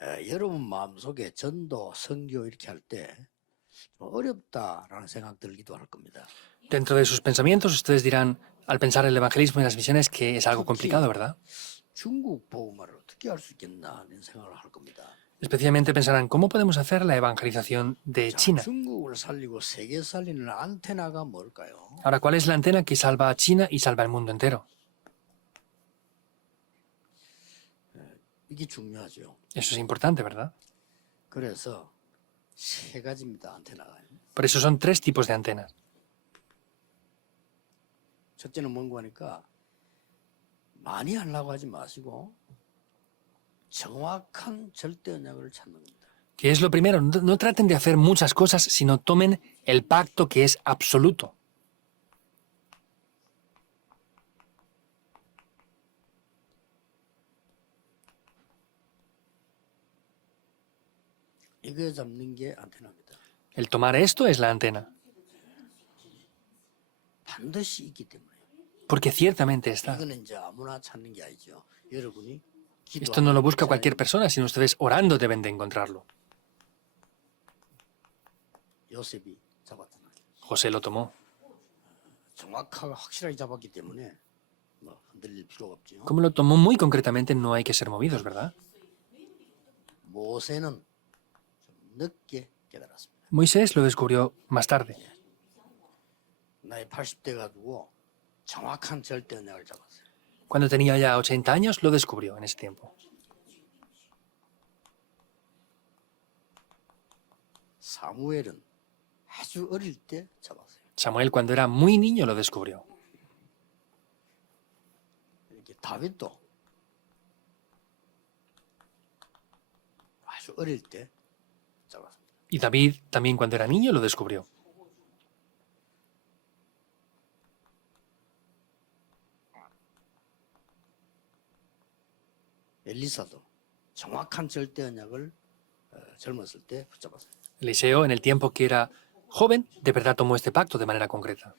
여러분 마음속에 전도, 선교 이렇게 할 때 어렵다라는 생각 들기도 할 겁니다. Dentro de sus pensamientos, ustedes dirán, al pensar en el evangelismo y las misiones, que es algo 특히 complicado, ¿verdad? 중국 복음화를 어떻게 할 수 있겠나 이런 생각을 할 겁니다. Especialmente pensarán, ¿cómo podemos hacer la evangelización de 자, China? 중국을 살리고 세계 살리는 안테나가 뭘까요? Ahora, ¿cuál es la antena que salva a China y salva al mundo entero? 이게 중요하죠. Eso es importante, ¿verdad? 그래서 세 가지입니다. 안테나가. Por eso son 3 tipos de antenas. 첫째는 뭔가 하니까 많이 하려고 하지 마시고 정확한 절대 언약을 찾는 겁니다. ¿Qué es lo primero? No traten de hacer muchas cosas, sino tomen el pacto que es absoluto. 이거 잡는 게 안테나입니다. El tomar esto es la antena, 반드시 있기 때문에. porque ciertamente está. 이거는 이제 아무나 찾는 게 아니죠. 여러분이 Esto no lo busca 기도하는 cualquier persona, sino ustedes orando deben de encontrarlo. 요셉이 잡았잖아요. José lo tomó. 정확하게 확실하게 잡았기 때문에 뭐 흔들릴 필요가 없죠. Como lo tomó muy concretamente, no hay que ser movidos, ¿verdad? 모세는 좀 늦게 깨달았습니다. Moisés lo descubrió más tarde. 나이 80대 가지고 정확한 절대 언약을 잡았어요. Cuando tenía ya 80 años, lo descubrió en ese tiempo. 사무엘은 아주 어릴 때 잡았어요. Samuel, cuando era muy niño, lo descubrió. 이렇게 다윗도 아주 어릴 때 잡았습니다. Y David, también cuando era niño, lo descubrió. 엘리사도 정확한 절대 언약을 젊었을 때 붙잡았어요. Eliseo, en el tiempo que era joven, de verdad tomó este pacto de manera concreta.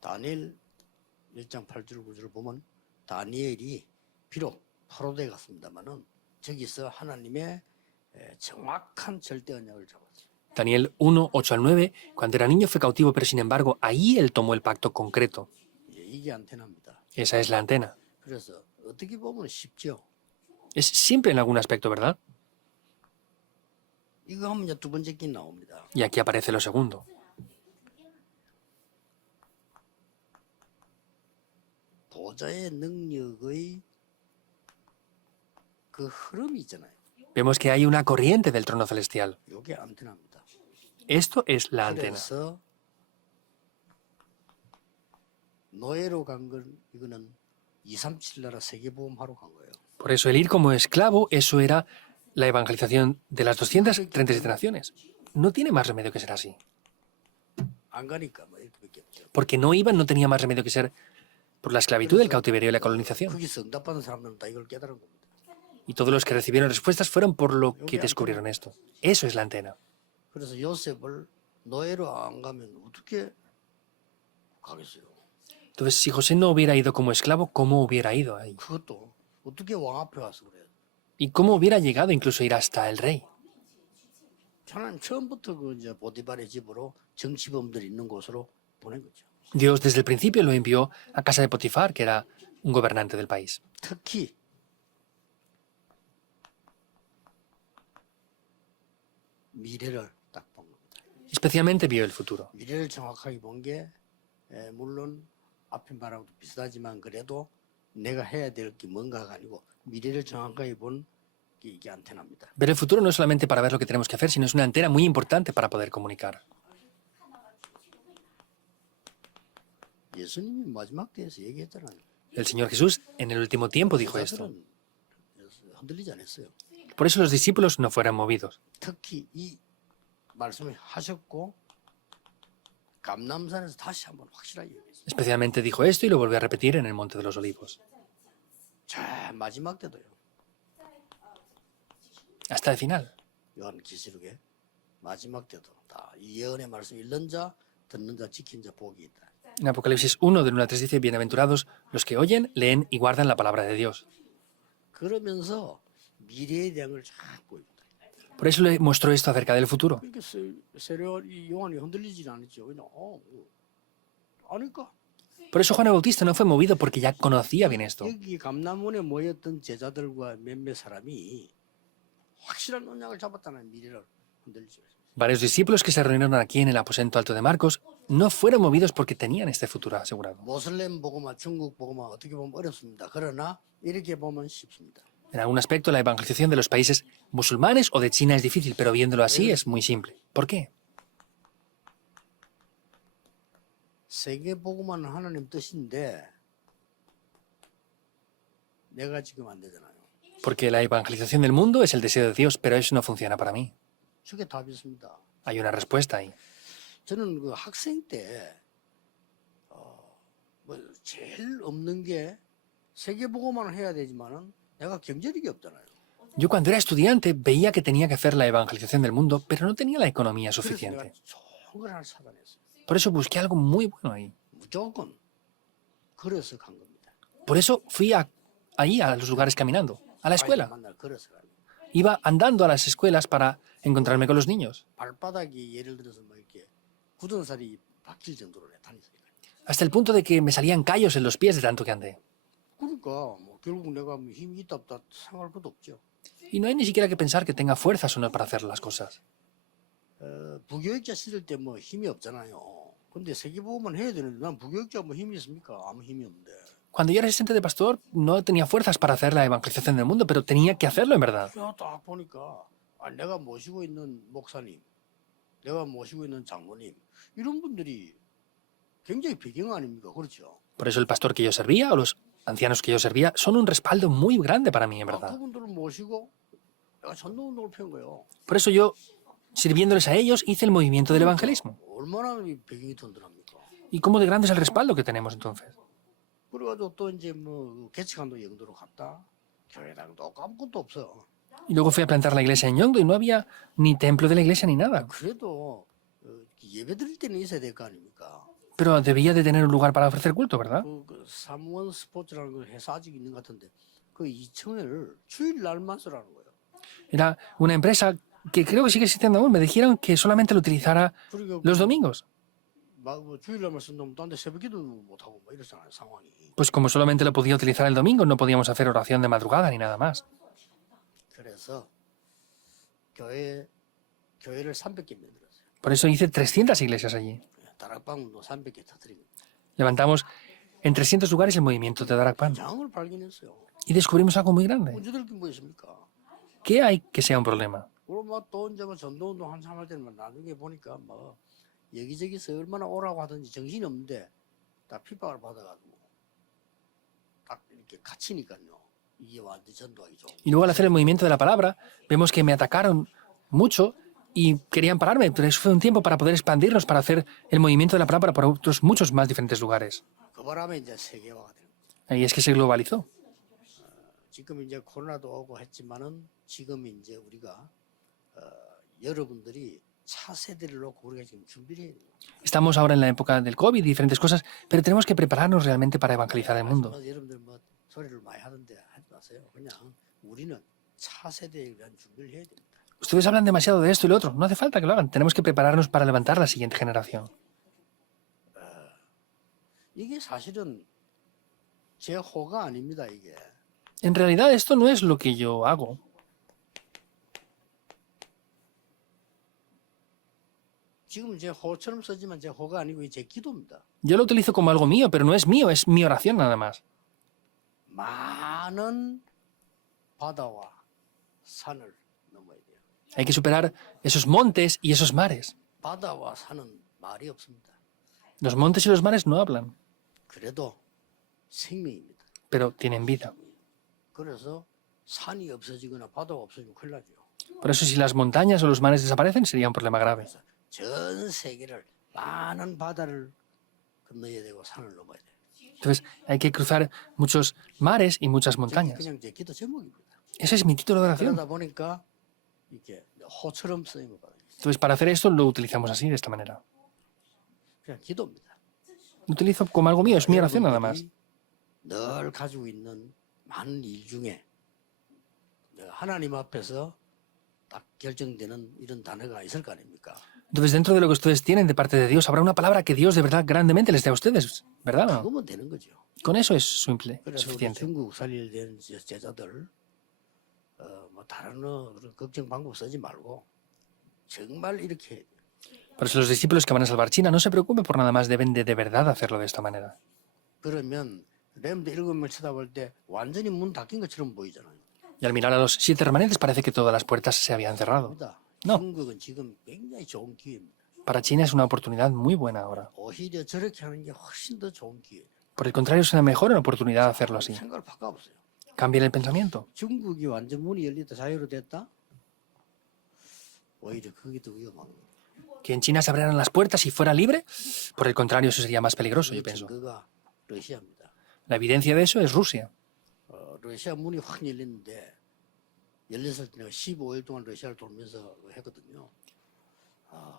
다니엘 1장 8절 9절을 보면 다니엘이 비록 포로대에 갔습니다만은 저기서 하나님의 정확한 절대 언약을 잡았어요. Daniel 1, 8 al 9, cuando era niño fue cautivo, pero sin embargo, ahí él tomó el pacto concreto. 이게 안테나입니다. Esa es la antena. 그래서 어떻게 보면 쉽죠. Es simple en algún aspecto, ¿verdad? 이거 하면 이제 두 번째 끼 나옵니다. Y aquí aparece lo segundo. 보좌의 능력의 그 흐름이 있잖아요. Vemos que hay una corriente del trono celestial. 이게 안테나입니다. Esto es la antena. 그래서 노예로 간 건 이거는 237 나라 세계보험하러 간 거예요. Por eso el ir como esclavo, eso era la evangelización de las 237 naciones. No tiene más remedio que ser así. 안 가니까 뭐 이렇게밖에 없죠. Porque no iban, no tenía más remedio que ser por la esclavitud, el cautiverio y la colonización. 거기서 응답받은 사람들은 다 이걸 깨달은 겁니다. Y todos los que recibieron respuestas fueron por lo que descubrieron esto. Eso es la antena. 그래서 요셉을 노예로 안 가면 어떻게 가겠어요? Entonces, si José no hubiera ido como esclavo, ¿cómo hubiera ido ahí? 그것도 어떻게 왕 앞에 가서 그래요? ¿Y cómo hubiera llegado incluso a ir hasta el rey? 하나님 처음부터 그 이제 보디발의 집으로 정치범들이 있는 곳으로 보낸 거죠. Dios desde el principio lo envió a casa de Potifar, que era un gobernante del país. 특히 미래를 딱 본 겁니다. Especialmente vio el futuro. 미래를 정확하게 본 게 물론 앞에 말하고도 비슷하지만 그래도 내가 해야 될 게 뭔가가 아니고 미래를 정확하게 본 게 이게 안테나입니다. Ver el futuro no es solamente para ver lo que tenemos que hacer, sino es una antena muy importante para poder comunicar. 예수님이 마지막 때에서 얘기했잖아요. El Señor Jesús en el último tiempo dijo esto. 여자들은 흔들리지 않았어요. Por eso los discípulos no fueron movidos. 특히 이 말씀을 하셨고 감남산에서 다시 한번 확실하게 얘기했어요. Especialmente dijo esto y lo volvió a repetir en el Monte de los Olivos. 자, 마지막 때도요. Hasta el final. 요한계시록에 마지막 때도 다 이 예언의 말씀 읽는 자, 듣는 자, 지킨 자 복이 있다. En Apocalipsis 1, del 1 al 3 dice, bienaventurados los que oyen, leen y guardan la palabra de Dios. 그러면서 미래에 대한 걸 쫙 보입니다. Por eso le mostró esto acerca del futuro. 그러니까 세례 요한이 흔들리진 않았죠. 그냥 아니까 Por eso Juan el Bautista no fue movido porque ya conocía bien esto. 여기 감람원에 모였던 제자들과 몇몇 사람이 확실한 언약을 잡았다는 미래를 흔들리죠. Varios discípulos que se reunieron aquí en el aposento alto de Marcos no fueron movidos porque tenían este futuro asegurado. 모슬렘 보고만 중국 보고만 어떻게 보면 어렵습니다. 그러나 이렇게 보면 쉽습니다. En algún aspecto, la evangelización de los países musulmanes o de China es difícil, pero viéndolo así es muy simple. ¿Por qué? 세계 보고만 하나님 뜻인데 내가 지금 안 되잖아요. Porque la evangelización del mundo es el deseo de Dios, pero eso no funciona para mí. 저게 답이 있습니다. Hay una respuesta ahí. 저는 그 학생 때 뭐 제일 없는 게 세계 보고만 해야 되지만은 내가 경제력이 없잖아요. Yo cuando era estudiante veía que tenía que hacer la evangelización del mundo, pero no tenía la economía 그래서 내가 suficiente. 좋은 걸 하나 찾아냈어요. Por eso busqué algo muy bueno ahí. 무조건 그래서 간 겁니다. Por eso fui allí a los lugares caminando, a la escuela. 만날 걸어서 가요. Iba andando a las escuelas para encontrarme con los niños. 발바닥이 예를 들어서 뭐 이렇게 굳은 살이 박힐 정도로 다녔어요. Hasta el punto de que me salían callos en los pies de tanto que andé. 그러니까 뭐 결국 내가 뭐 힘이 있다 없다 생각할 것도 없죠. Y no hay ni siquiera que pensar que tenga fuerzas o no para hacer las cosas. 부교육자 시절 때 뭐 힘이 없잖아요. 근데 세계보고만 해야 되는데 난 부교육자 뭐 힘이 있습니까? 아무 힘이 없는데. Cuando yo era asistente de pastor, no tenía fuerzas para hacer la evangelización del mundo, pero tenía que hacerlo en verdad. 그냥 딱 보니까 내가 모시고 있는 목사님, 내가 모시고 있는 장로님 이런 분들이 굉장히 배경 아닙니까? 그렇죠? Por eso el pastor que yo servía o los ancianos que yo servía son un respaldo muy grande para mí, en verdad. 그분들을 모시고 내가 전도운동을 편 거예요. Por eso yo, sirviéndoles a ellos, hice el movimiento del evangelismo. 얼마나 이 배경이 든든합니까? ¿Y cómo de grande es el respaldo que tenemos entonces? 그래가지고 또 이제 뭐 개척한도 영도로 갔다. 교회당도 아무것도 없어. Y luego fui a plantar la iglesia en Yongdo y no había ni templo de la iglesia ni nada. 그래도 예배 드릴 때는 있어야 될 거 아닙니까? Pero debía de tener un lugar para ofrecer culto, ¿verdad? 그 사무원 스포츠라는 걸 회사 아직 있는 것 같은데 그 2층을 주일 날만 쓰라는 거예요. Era una empresa que creo que sigue existiendo aún. Me dijeron que solamente lo utilizara 그러니까 los domingos. 막뭐 주일 날만 쓴다면 딴데 새벽기도 못 하고 뭐 이러잖아요 상황이. Pues como solamente lo podía utilizar el domingo, no podíamos hacer oración de madrugada ni nada más. 그래서 교회를 300개 만들었어요. Por eso hice 300 iglesias allí. 다락방도 300개 터뜨리고 Levantamos en 300 lugares el movimiento de Darakpan. 장을 발견했어요. Y descubrimos algo muy grande. 문제될 게 뭐 있습니까? ¿Qué hay que sea un problema? 그럼 뭐또 이제 뭐 전도운동 한참 할 때는 나중에 보니까 뭐 여기저기서 얼마나 오라고 하든지 정신이 없는데 다 핍박을 받아가지고 딱 이렇게 갇히니까요. 이게 완전 전도하기 좋은. Y luego al hacer el movimiento de la palabra, vemos que me atacaron mucho y querían pararme, pero eso fue un tiempo para poder expandirnos, para hacer el movimiento de la palabra para otros muchos más diferentes lugares. 그 바람에 이제 세계화가 되는 거예요. Y es que se globalizó. 지금 이제 코로나도 오고 했지만은 지금 이제 우리가 여러분들이 차 세대를 놓고 우리가 지금 준비를 해야 돼요. Estamos ahora en la época del COVID y diferentes cosas, pero tenemos que prepararnos realmente para evangelizar el mundo. 여러분들 뭐 소리를 많이 하던데 하지 마세요. 그냥 우리는 차 세대에 대한 준비를 해야 됩니다. Ustedes hablan demasiado de esto y lo otro. No hace falta que lo hagan. Tenemos que prepararnos para levantar la siguiente generación. 이게 사실은 제 호가 아닙니다. 이게 En realidad esto no es lo que yo hago. 지금 제 호처럼 쓰지만 제 호가 아니고 제 기도입니다. Yo lo utilizo como algo mío, pero no es mío, es mi oración nada más. 많은 바다와 산을 넘어야 돼요. Hay que superar esos montes y esos mares. 바다와 산은 말이 없습니다. Los montes y los mares no hablan, 그래도 생명입니다. pero tienen vida. 그래서 산이 없어지거나 바다가 없어지면 큰일 나죠. Por eso si las montañas o los mares desaparecen sería un problema grave. 전 세계를 많은 바다를 건너야 되고 산을 넘어야 돼요. Entonces hay que cruzar muchos mares y muchas 저게 montañas. 그냥 제 기도 제목입니다. Ese es mi título de oración. 그러다 보니까 이렇게 호처럼 쓰임을 받아요. Entonces para hacer esto lo utilizamos así, de esta manera. 그냥 기도입니다. Lo utilizo como algo mío, es mi oración nada más. 늘 가지고 있는 많은 일 중에 하나님 앞에서 딱 결정되는 이런 단어가 있을 거 아닙니까? Entonces, dentro de lo que ustedes tienen de parte de Dios, habrá una palabra que Dios de verdad grandemente les dé a ustedes, ¿verdad? ¿O no? 그거면 되는 거죠. Con eso es 그래서 우리 suficiente. 중국 살릴된 제자들 뭐 다른 그런 걱정 방법 쓰지 말고 정말 이렇게 해야 돼요. Por eso los discípulos que van a salvar China no se preocupen por nada más, deben de verdad hacerlo de esta manera. 그러면 렘드 7명 쳐다볼 때 완전히 문 닫힌 것처럼 보이잖아요. Y al mirar a los 7 remanentes parece que todas las puertas se habían cerrado. 그러다 No. 중국은 지금 굉장히 좋은 기회입니다. Para China es una oportunidad muy buena ahora. 오히려 저렇게 하는 게 훨씬 더 좋은 기회예요. Por el contrario, es una mejor oportunidad hacerlo así. 생각을 바꿔보세요. Cambien el pensamiento. 중국이 완전 문이 열리다 자유로 됐다? 오히려 그게 더 위험한 거예요. Que en China se abrieran las puertas y fuera libre, por el contrario, eso sería más peligroso, yo 그 pienso. 증거가 러시아입니다. La evidencia de eso es Rusia. 러시아 문이 확 열렸는데 열렸을 때 내가 15일 동안 러시아를 돌면서 했거든요.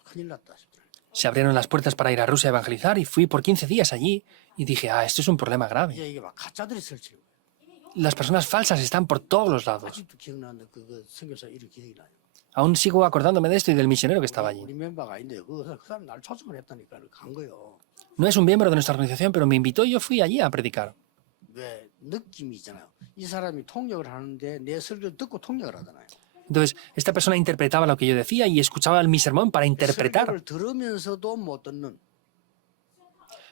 큰일 났다 싶더라고요. Se abrieron las puertas para ir a Rusia a evangelizar y fui por 15 días allí y dije, esto es un problema grave. 이제 이게 막 가짜들이 설치는 거예요. Las personas falsas están por todos los lados. 아직도 기억나는데 그거 선교사 이름 기억이 나요. Aún sigo acordándome de esto y del misionero que estaba allí. 우리 멤버가 아닌데 그 사람 날 초청을 했다니까 간 거예요. No es un miembro de nuestra organización, pero me invitó y yo fui allí a predicar. 왜 느낌이 있잖아요. 이 사람이 통역을 하는데 내 설교를 듣고 통역을 하잖아요. Entonces, esta persona interpretaba lo que yo decía y escuchaba mi sermón para interpretar. 설교를 들으면서도 못 듣는.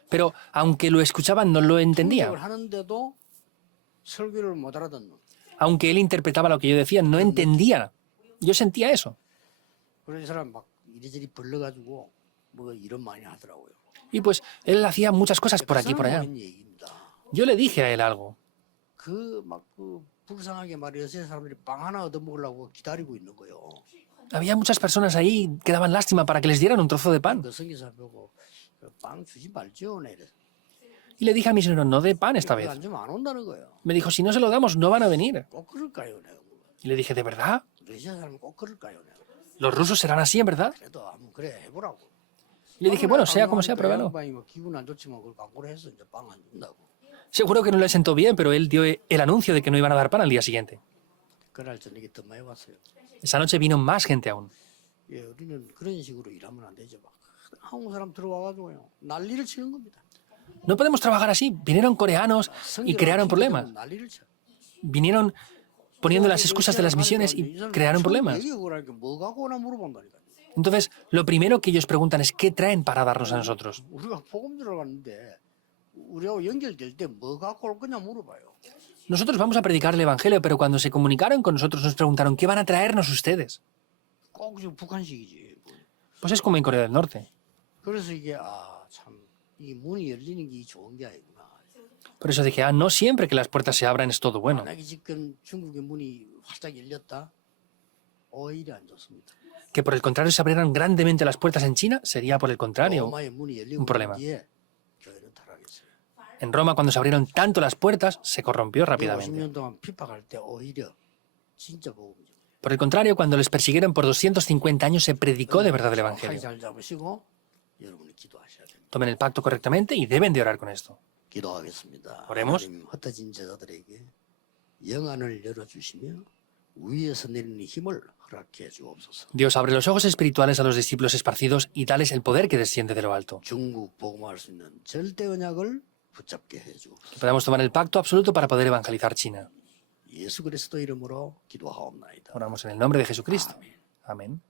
Pero aunque lo escuchaban, no lo entendía. 통역을 하는데도 설교를 못 알아듣는. Aunque él interpretaba lo que yo decía, no entendía. Yo sentía eso. 그래서 이 사람 막 이리저리 벌러가지고 뭐 이런 많이 하더라고요. Y pues él hacía muchas cosas por aquí y por allá. 그런 얘기입니다. Yo le dije a él algo. 그 불쌍하게 말이야 여세 사람들이 빵 하나 얻어 먹으려고 기다리고 있는 거예요. Había muchas personas ahí que daban lástima para que les dieran un trozo de pan. 그 성기사 보고 빵 주지 말죠, 네. Y le dije al misionero, no dé pan esta vez. 안 주면 안 온다는 거예요. Me dijo, si no se lo damos, no van a venir. 꼭 그럴까요, 내가? Y le dije, ¿de verdad? 러시아 사람 꼭 그럴까요, 내가? ¿Los rusos serán así, en verdad? 그래도 한번 그래 해보라고. Y le dije, bueno, sea como sea, pruébalo. 양반이 뭐 기분 안 좋지만 그걸 광고를 해서 이제 빵 안 준다고. Seguro que no le sentó bien, pero él dio el anuncio de que no iban a dar pan al día siguiente. 그날 저녁에 더 많이 왔어요. Esa noche vino más gente aún. 예, 우리는 그런 식으로 일하면 안 되죠. 막 한국 사람 들어와가지고요 난리를 치는 겁니다. No podemos trabajar así. Vinieron coreanos y crearon problemas. 난리를 쳐. Vinieron poniendo las excusas de las misiones y crearon problemas. 얘기 오라니까 뭐 갖고 오나 물어본다니까. Entonces, lo primero que ellos preguntan es ¿qué traen para darnos a nosotros? 우리가 복음 들어갔는데 우리하고 연결될 때 뭐 갖고 올 거냐 물어봐요. Nosotros vamos a predicar el Evangelio, pero cuando se comunicaron con nosotros nos preguntaron ¿qué van a traernos ustedes? 꼭 지금 북한식이지. Pues es como en Corea del Norte. 그래서 이게 참 이 문이 열리는 게 좋은 게 아니구나. Por eso dije, no siempre que las puertas se abran es todo bueno. 만약에 지금 중국의 문이 활짝 열렸다, 오히려 안 좋습니다. Que por el contrario se abrieran grandemente las puertas en China sería por el contrario. 로마의 문이 열리고 un problema. 뒤에 교회는 타락했어요. En Roma, cuando se abrieron tanto las puertas, se corrompió rápidamente. 50년 동안 핍박할 때 오히려 진짜 복음이죠. Por el contrario, cuando les persiguieron por 250 años, se predicó de verdad el 정확하게 Evangelio. 잘 잡으시고 여러분이 기도하셔야 됩니다. Tomen el pacto correctamente y deben de orar con esto. 기도하겠습니다. Oremos. 하나님 흩어진 제자들에게 영안을 열어주시며 위에서 내리는 힘을 허락해 주옵소서. Dios, abre los ojos espirituales a los discípulos esparcidos y dales el poder que desciende de lo alto. 중국 복음할 수 있는 절대 언약을 붙잡게 해 주옵소서. Que podamos tomar el pacto absoluto para poder evangelizar China. 예수 그리스도 이름으로 기도하옵나이다. Oramos en el nombre de Jesucristo. Amén.